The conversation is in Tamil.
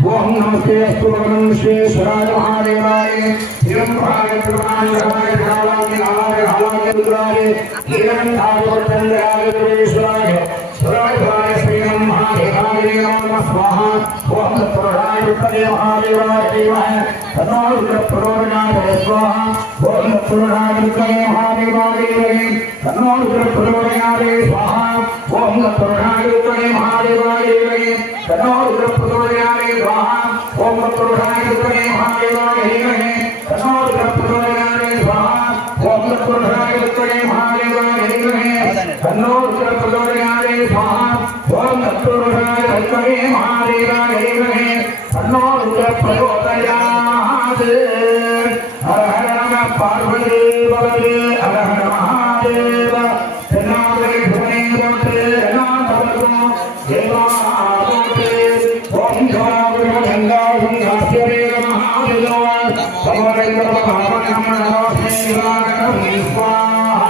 ओम नमस्ते अस्तुवरण विश्वेश्वराय महादेवाय हिरण्यभाय प्रमाणिकाय धारावाय हालाय रुद्राय हिरण्यधातुर्चन्द्राय पुरेश्वराय सुराधाय श्रीरं महादेवाय नमः स्वाहा ओम तत्प्रदाय विपदे महादेवाय देवाय तन्नोरुद्रप्रदोरणाय स्वाहा ओम तत्प्रदाय विपदे महादेवाय देवाय तन्नोरुद्रप्रदोरणाय स्वाहा ओम तत्प्रदाय विपदे महादेवाय देवाय तन्नोरुद्र ஸ்வாஹா ஓம் தத்புருஷாய வித்மதே மகாதேவாய தேவாய தன்னோ ருத்ர பிரச்சோதயாய ஸ்வாஹா ஓம் தத்புருஷாய வித்மதே மகாதேவாய தேவாய தன்னோ ருத்ர பிரச்சோதயாய ஸ்வாஹா ஓம் தத்புருஷாய வித்மதே மகாதேவாய தேவாய தன்னோ ருத்ர பிரச்சோதயாத் ஹர ஹர நம பார்வதி பவதி ஹர ஹர மகாதேவ தென்னாவரை புவனேவத்து என்னாதவர்க்கும் தேவாவத்து स्वाहा